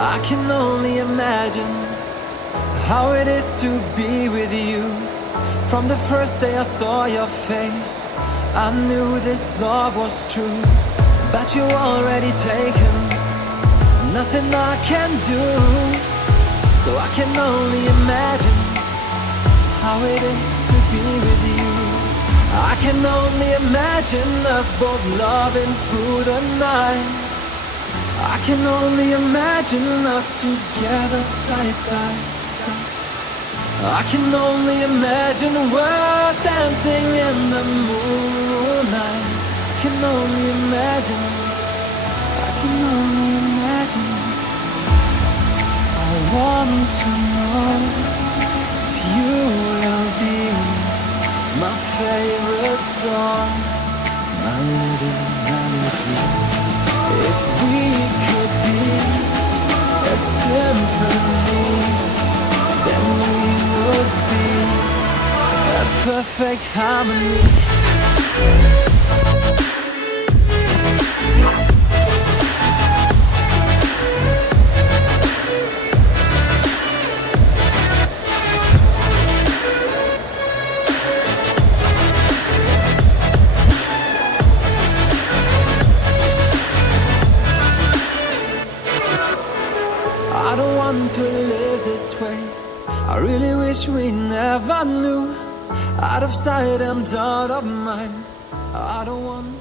I can only imagine how it is to be with you. From the first day I saw your face, I knew this love was true. But you're already taken, nothing I can do. So I can only imagine how it is to be with you. I can only imagine us both loving through the night. I can only imagine us together side by side. I can only imagine we're dancing in the moonlight. I can only imagine, I can only imagine. I want to know if you will be my favorite song, my little melody. If we could be a symphony, then we would be a perfect harmony. I don't want to live this way. I really wish we never knew. Out of sight and out of mind. I don't want